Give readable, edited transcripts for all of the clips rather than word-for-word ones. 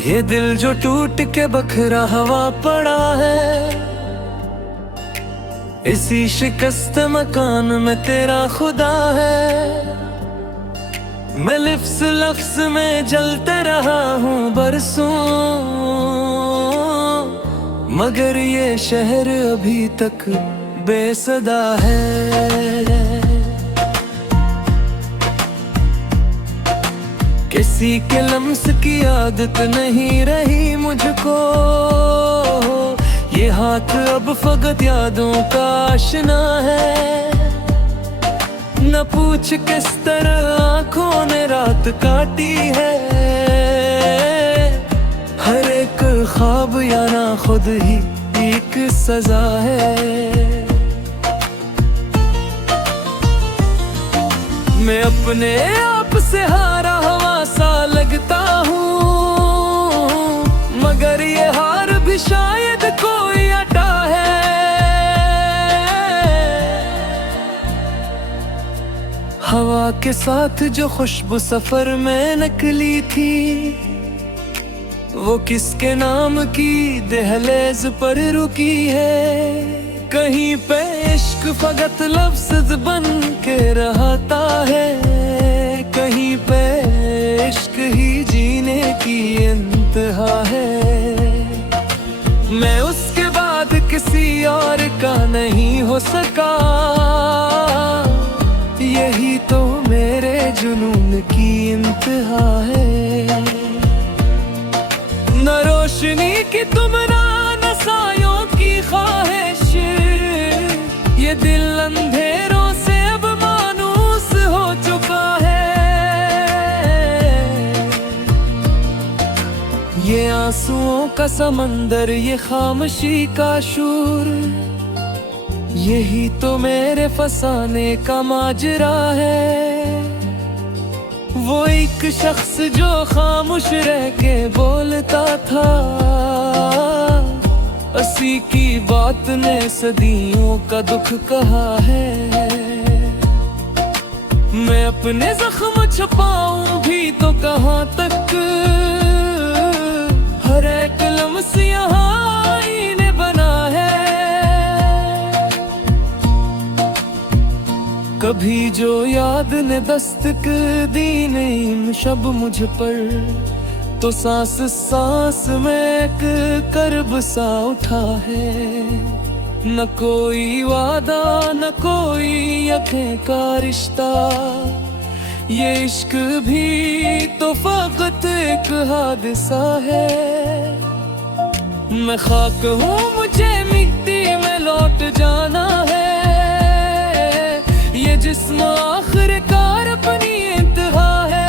ये दिल जो टूट के बखरा हवा पड़ा है, इसी शिकस्त मकान में तेरा खुदा है। मैं लिफ्स लफ्स में जलते रहा हूँ बरसों, मगर ये शहर अभी तक बेसदा है। किसी के लम्स की आदत नहीं रही मुझको, ये हाथ अब फकत यादों का आशना है। न पूछ किस तरह आंखों ने रात काटी है, हर एक ख्वाब या ना खुद ही एक सजा है। मैं अपने आप से हारा हुआ सा लगता हूँ, मगर ये हार भी शायद कोई अटा है। हवा के साथ जो खुशबू सफर में निकली थी, वो किसके नाम की दहलीज पर रुकी है। कहीं पे इश्क फकत लफ्ज़ बन के रहता है, कहीं पे इश्क ही जीने की इंतहा है। मैं उसके बाद किसी और का नहीं हो सका, यही तो मेरे जुनून की इंतहा है। न रोशनी की तुम ना नसायों की ख्वाहिश, ये दिल अंधेरों से अब मानूस हो चुका है। ये आंसुओं का समंदर, ये खामोशी का शूर, यही तो मेरे फसाने का माजरा है। वो एक शख्स जो खामोश रह के बोलता था, असी की बात ने सदियों का दुख कहा है। मैं अपने जख्म छुपाऊं भी तो कहाँ तक, हर एक लम्स यहाँ इन्हें बना है। कभी जो याद ने दस्तक दी नहीं शब मुझ पर, तो सांस सांस में एक कर्ब सा उठा है। न कोई वादा न कोई यकीन का रिश्ता, ये इश्क भी तो फकत एक हादसा है। मैं खाक हूँ, मुझे मिट्टी में लौट जाना है। ये जिस्म आखिरकार अपनी इंतहा है।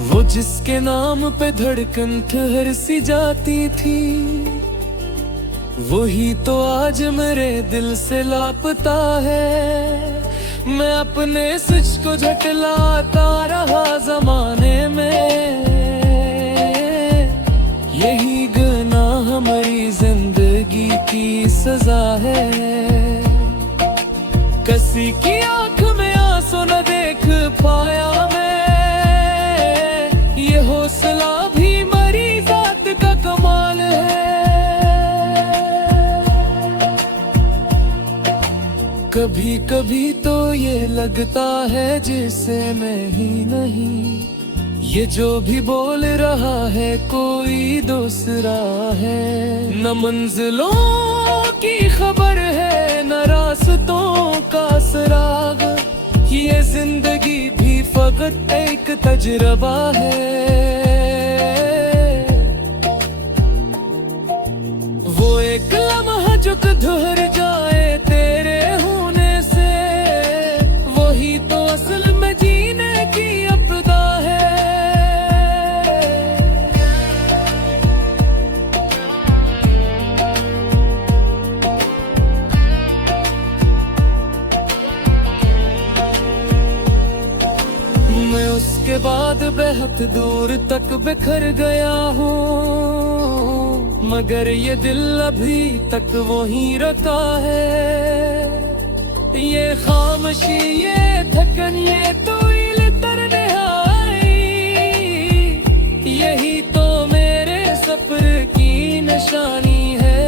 वो जिसके नाम पे धड़कन ठहर सी जाती थी, वही तो आज मेरे दिल से लापता है। मैं अपने सच को झटलाता रहा जमाने में, यही गुनाह हमारी जिंदगी की सजा है। किसी की आंख में आंसू न देख पाया मैं, ये हौसला भी मरी जात का कमाल है। कभी कभी तो ये लगता है जैसे मैं ही नहीं, ये जो भी बोल रहा है कोई दूसरा है। न मंजिलों की खबर है न रास्तों का सराग, ये जिंदगी भी फकत एक तजुर्बा है। वो एक लम्हा जो धुर जाए तेरे होने से, वही तो असल में जीने की अपदा है। मैं उसके बाद बेहद दूर तक बिखर गया हूँ, मगर ये दिल अभी तक वहीं रखा है। ये खामोशी, ये थकन, ये तोइल तरने सब्र की निशानी है।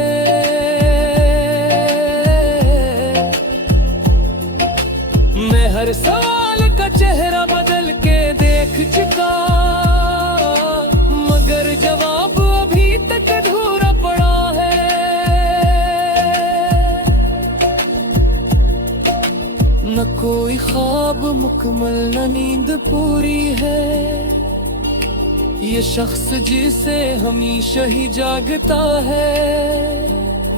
मैं हर सवाल का चेहरा बदल के देख चुका, मगर जवाब अभी तक अधूरा पड़ा है। न कोई ख्वाब मुकम्मल, न नींद पूरी है। ये शख्स जिसे हमेशा ही जागता है,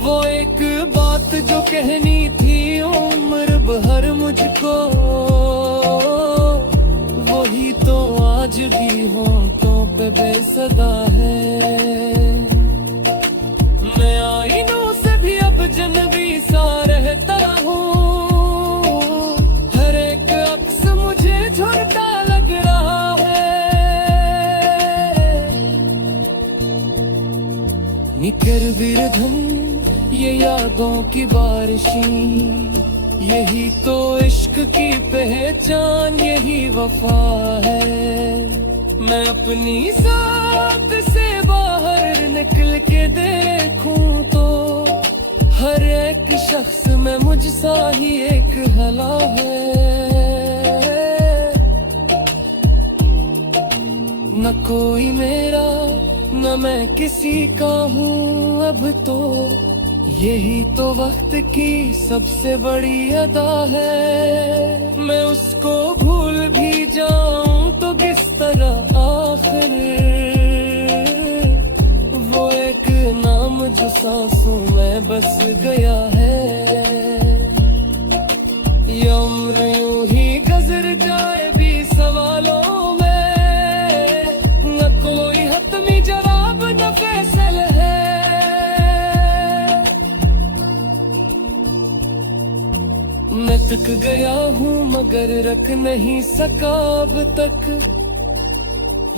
वो एक बात जो कहनी थी उम्र भर मुझको, वही तो आज भी होंठों पे बेसदा है। मैं आईनों से भी अब जनबी सा रहता हूँ, हर एक अक्स मुझे झूठा लग रहा है। निकर बिरधन ये यादों की बारिशें, यही तो इश्क की पहचान, यही वफा है। मैं अपनी ज़ात से बाहर निकल के देखूं तो हर एक शख्स में मुझ सा ही एक हला है। न कोई मेरा, न मैं किसी का हूँ अब तो, यही तो वक्त की सबसे बड़ी अदा है। मैं उसको भूल भी जाऊं तो किस तरह, आखिर वो एक नाम जो सांसों में बस गया है। ये उम्र यूं ही गुजर जाए भी सवालों में, न कोई हतमी जवाब न फैसल है। मैं थक गया हूँ मगर रख नहीं सका अब तक,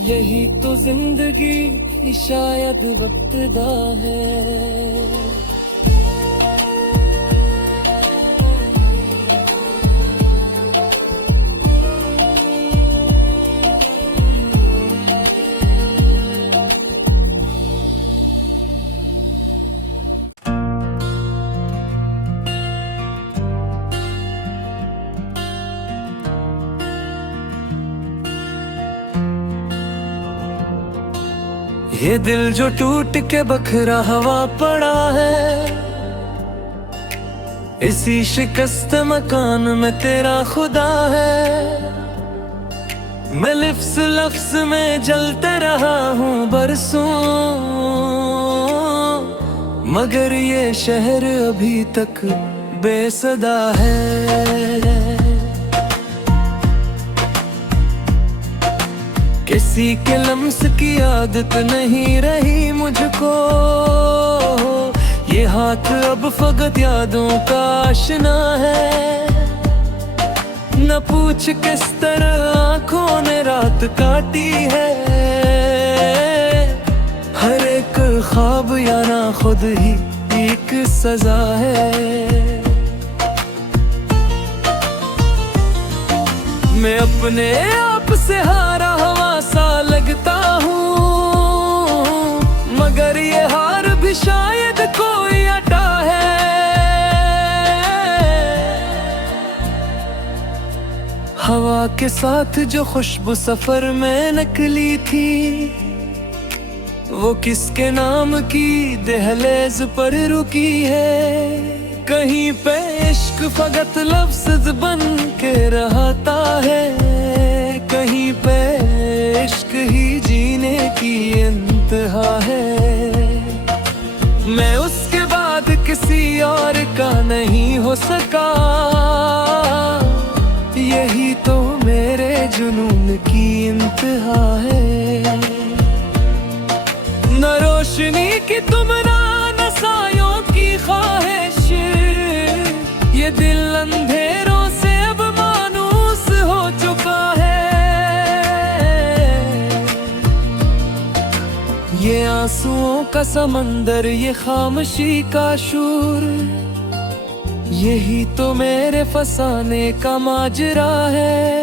यही तो जिंदगी की शायद वक्तदा है। ये दिल जो टूट के बखरा हवा पड़ा है, इसी शिकस्त मकान में तेरा खुदा है। मैं लिफ्स लफ्स में जलते रहा हूँ बरसों, मगर ये शहर अभी तक बेसदा है। किसी के लम्स की आदत नहीं रही मुझको, ये हाथ अब फकत यादों का आशना है। न पूछ किस तरह आंखों ने रात काटी है, हर एक ख्वाब या ना खुद ही एक सजा है। मैं अपने आप से हारा हवा सा लगता हूँ, मगर ये हार भी शायद कोई अटा है। हवा के साथ जो खुशबू सफर में निकली थी, वो किसके नाम की दहलीज पर रुकी है। कहीं पे इश्क फकत लफ्ज़ बन के रहता है, कहीं पे इश्क ही जीने की इंतहा है। मैं उसके बाद किसी और का नहीं हो सका, यही तो मेरे जुनून की इंतहा है। न रोशनी की तुमरा, न सायों की ख्वाहिश, ये दिल अंधेरों से अब मानूस हो चुका है। ये आंसुओं का समंदर, ये खामोशी का शूर, यही तो मेरे फसाने का माजरा है।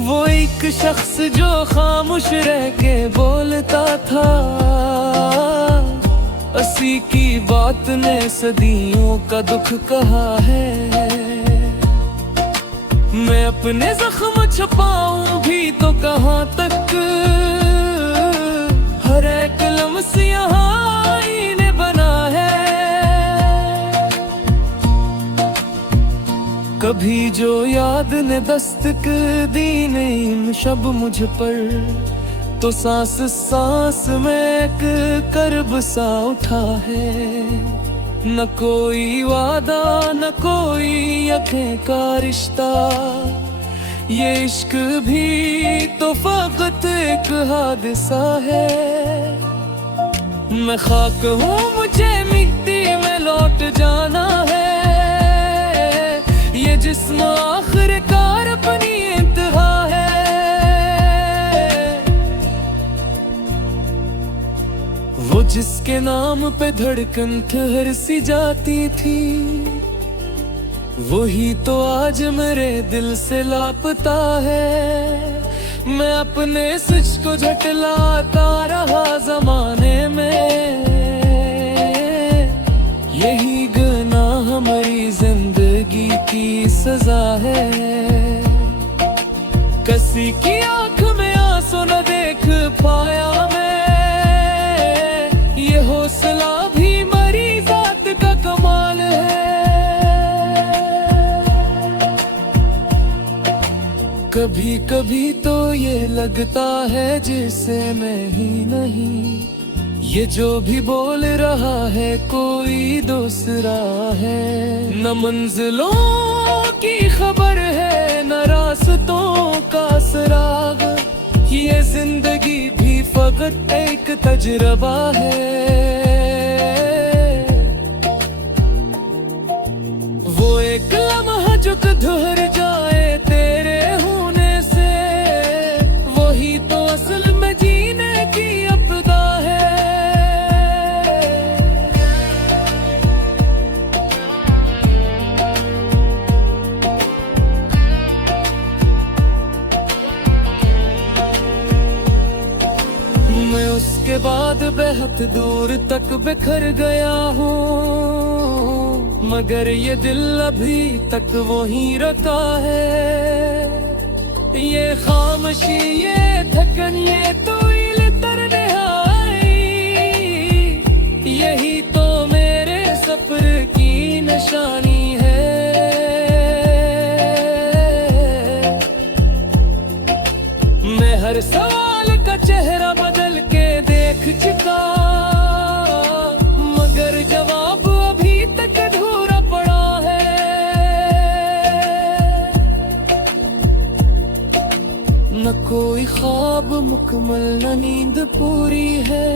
वो एक शख्स जो खामोश रह के बोलता था, असी की बात ने सदियों का दुख कहा है। मैं अपने जख्म छुपाऊं भी तो कहाँ तक, हर एक लम्स यहाँ ने बना है। कभी जो याद ने दस्तक दी नहीं शब मुझ पर, तो सांस सांस में एक कर्ब सा उठा है। न कोई वादा न कोई यकीन का रिश्ता, ये इश्क भी तो फकत एक हादसा है। मैं खाक हूँ मुझे मिट्टी में लौट जाना है, ये जिस्म आखिरकार अपनी इंतहा है। वो जिसके नाम पे धड़कन ठहर सी जाती थी, वही तो आज मेरे दिल से लापता है। मैं अपने सच को झटलाता रहा जमाने में, यही गुनाह हमारी जिंदगी की सजा है। किसी की आंख में आंसू न देख पाया मैं, ये हौसला भी मरी जात का कमाल है। कभी कभी तो ये लगता है जैसे मैं ही नहीं, ये जो भी बोल रहा है कोई दूसरा है। न मंजिलों की खबर है न रास्तों का सुराग, ये जिंदगी भी फकत एक तजुर्बा है। वो एक लम्हा जो धुर जाए तेरे होने से, वही तो असल में जीने की अपदा है। मैं उसके बाद बेहद दूर तक बिखर गया हूँ, मगर ये दिल अभी तक वहीं रखा है। ये खामोशी ये थकन ये तोइल तरन्हाई, यही तो मेरे सफर की निशानी है। मैं हर सवाल का चेहरा बदल के देख चुका, मगर जवाब अभी तक अधूरा पड़ा है। न कोई ख्वाब मुकम्मल न नींद पूरी है,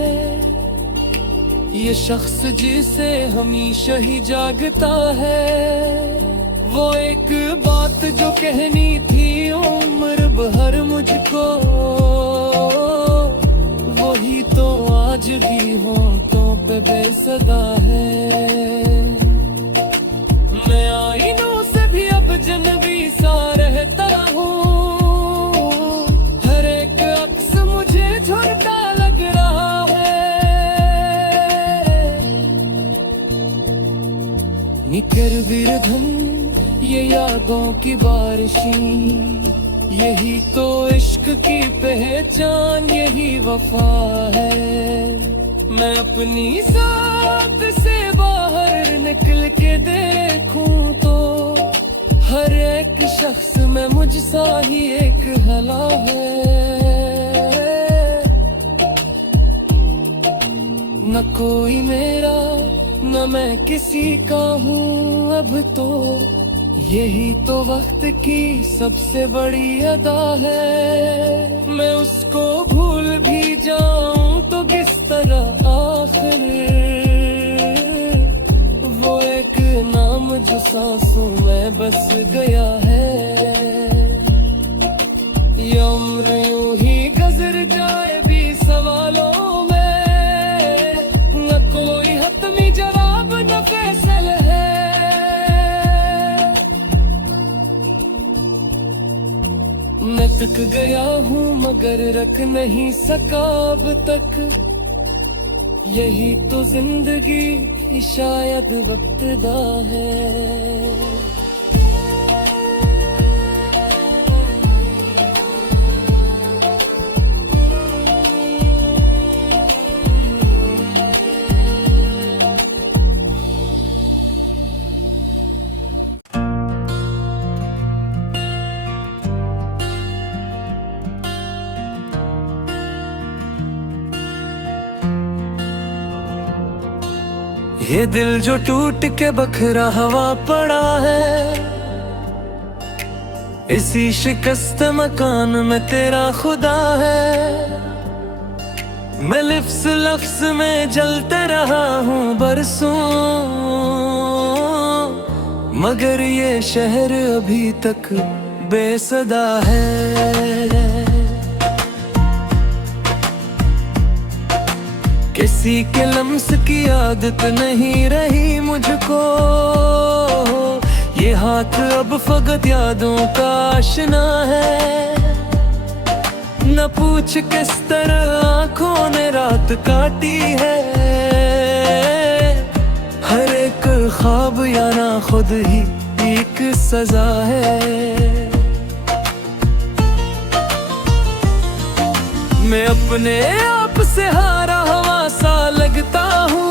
ये शख्स जिसे हमेशा ही जागता है। वो एक बात जो कहनी थी उम्र भर मुझको, वही तो आज भी होंठों पे बेसदा है। मैं आईनों से भी अब जनबी सा रहता हूँ, हर एक अक्स मुझे झूठा लग रहा है। निकर विरधन ये यादों की बारिशी, यही तो इश्क की पहचान यही वफा है। मैं अपनी जात से बाहर निकल के देखूं तो, हर एक शख्स में मुझ सा ही एक हला है। न कोई मेरा न मैं किसी का हूँ अब तो, यही तो वक्त की सबसे बड़ी अदा है। मैं उसको भूल भी जाऊं तो किस तरह आखिर, वो एक नाम जो सांसों में बस गया है। ये उम्र यूं ही गुजर जाए भी सवालों में, न कोई हतमी जवाब न फैसल है। मैं थक गया हूँ मगर रख नहीं सका अब तक, यही तो जिंदगी की शायद वक्तदा है। ये दिल जो टूट के बखरा हवा पड़ा है, इसी शिकस्त मकान में तेरा खुदा है। मैं लिफ्स लफ्स में जलते रहा हूँ बरसों, मगर ये शहर अभी तक बेसदा है। किसी के लम्स की आदत नहीं रही मुझको, ये हाथ अब फकत यादों का आशना है। न पूछ किस तरह आंखों ने रात काटी है, हर एक ख्वाब या ना खुद ही एक सजा है। मैं अपने आप से हारा हवा सा लगता हूँ,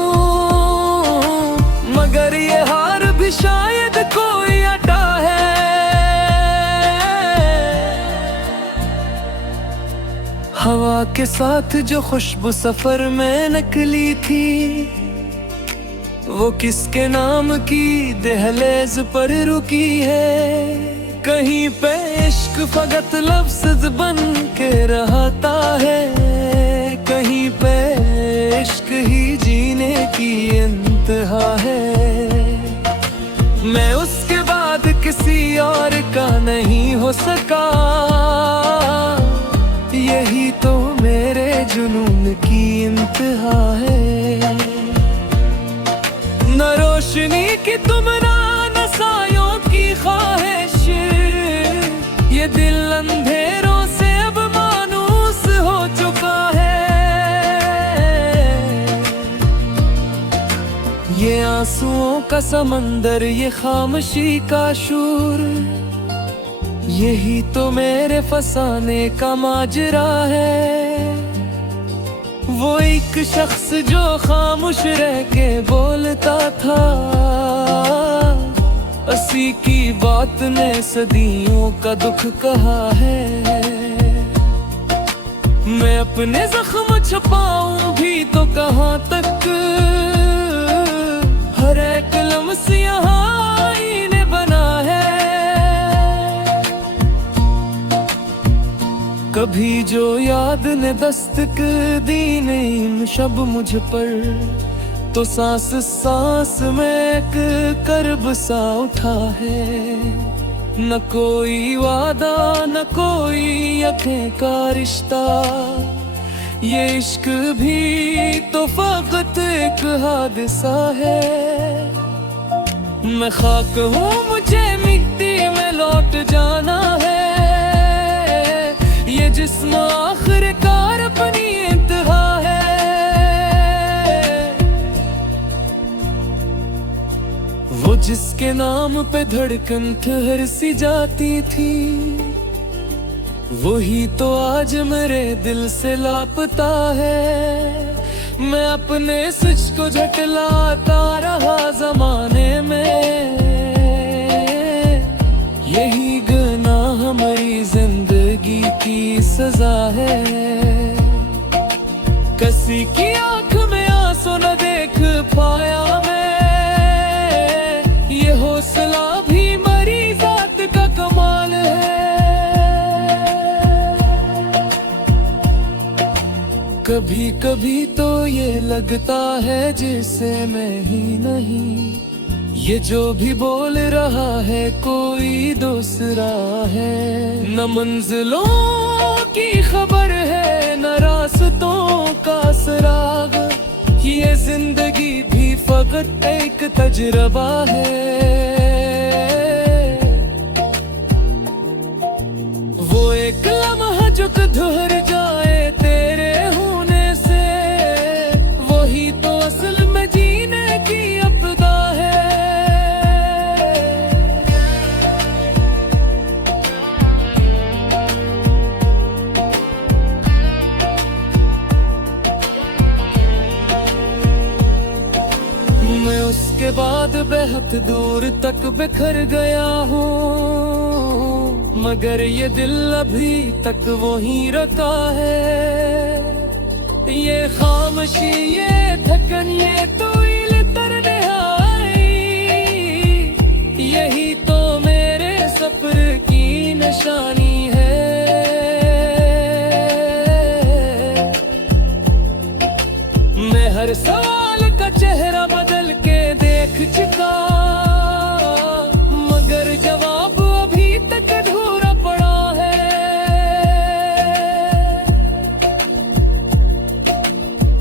मगर ये हार भी शायद कोई अटा है। हवा के साथ जो खुशबू सफर में निकली थी, वो किसके नाम की दहलीज पर रुकी है। कहीं पे इश्क फकत लफ्ज़ बन के रहता है, कहीं पे इश्क ही जीने की इंतहा है। मैं उसके बाद किसी और का नहीं हो सका, यही तो मेरे जुनून की इंतहा है। न रोशनी की तुम ना नसायों की ख्वाहिश, ये दिल अंधेरों से अब मानूस हो चुका है। ये आंसुओं का समंदर, ये खामोशी का शूर, यही तो मेरे फसाने का माजरा है। वो एक शख्स जो खामोश रह के बोलता था, असी की बात ने सदियों का दुख कहा है। मैं अपने जख्म छुपाऊं भी तो कहाँ तक, हर एक लम्स यहाँ आईने बना है। कभी जो याद ने दस्तक दी नहीं शब मुझ पर, तो सांस सांस में एक कर्ब सा उठा है। न कोई वादा न कोई यकीन का रिश्ता, ये इश्क भी तो फकत एक हादसा है। मैं खाक हूँ मुझे मिट्टी में लौट जाना है, ये जिस्म आखिरकार अपनी इंतहा है। वो जिसके नाम पे धड़कन ठहर सी जाती थी, वही तो आज मेरे दिल से लापता है। मैं अपने सच को झटलाता रहा जमाने में, यही गुनाह हमारी जिंदगी की सजा है। किसी की आंख में आंसू न देख पाया मैं, ये हौसला भी मरी जात का कमाल है। कभी कभी तो ये लगता है जैसे मैं ही नहीं, ये जो भी बोल रहा है कोई दूसरा है। न मंजिलों की खबर है न रास्तों का सराग, ये जिंदगी भी फकत एक तजुर्बा है। वो एक आशुक धुर जाए तेरे होने से, वही तो असल में जीने की अपदा है। मैं उसके बाद बेहद दूर तक बिखर गया हूँ, मगर ये दिल अभी तक वहीं रखा है। ये खामोशी, ये थकन, ये तोइल तन्हाई, यही तो मेरे सफर की निशानी है। मैं हर सवाल का चेहरा बदल के देख चुका, मगर जवाब अभी तक अधूरा पड़ा है।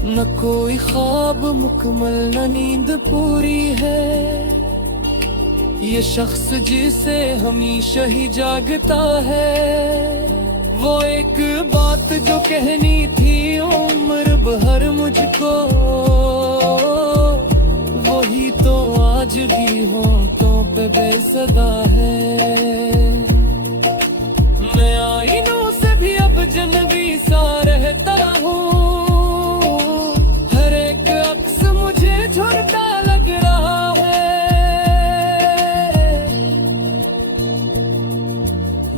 न कोई ख्वाब मुकम्मल, न नींद पूरी है। ये शख्स जिसे हमेशा ही जागता है, वो एक बात जो कहनी थी उम्र भर मुझको, वही तो आज भी होंठों पे बेसदा है। मैं आईनों से भी अब जनबी सा रहता हूँ, हर एक अक्स मुझे झूठा लग रहा है।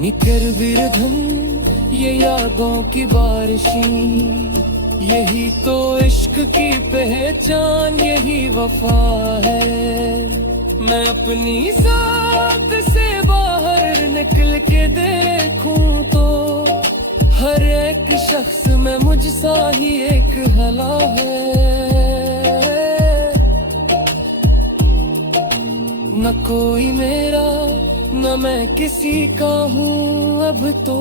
निकर विरधन ये यादों की बारिशी, यही तो इश्क की पहचान, यही वफा है। मैं अपनी ज़ात से बाहर निकल के देखूं तो, हर एक शख्स में मुझ सा ही एक हला है। न कोई मेरा, न मैं किसी का हूँ अब तो,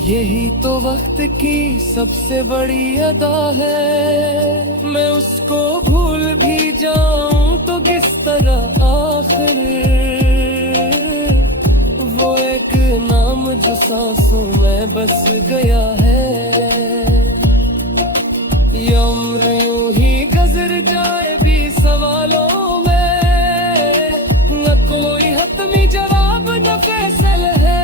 यही तो वक्त की सबसे बड़ी अदा है। मैं उसको भूल भी जाऊं तो किस तरह, आखिर वो एक नाम जो सांसों में बस गया है। ये उम्र यूं ही गुजर जाए भी सवालों में, न कोई हतमी जवाब न फैसल है।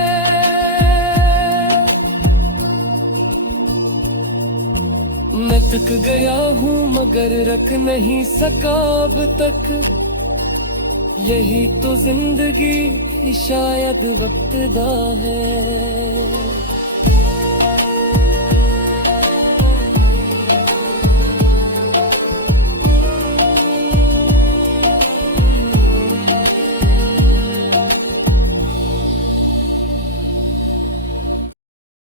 मैं थक गया हूँ मगर रख नहीं सका अब तक, यही तो जिंदगी की शायद वक्तदा है।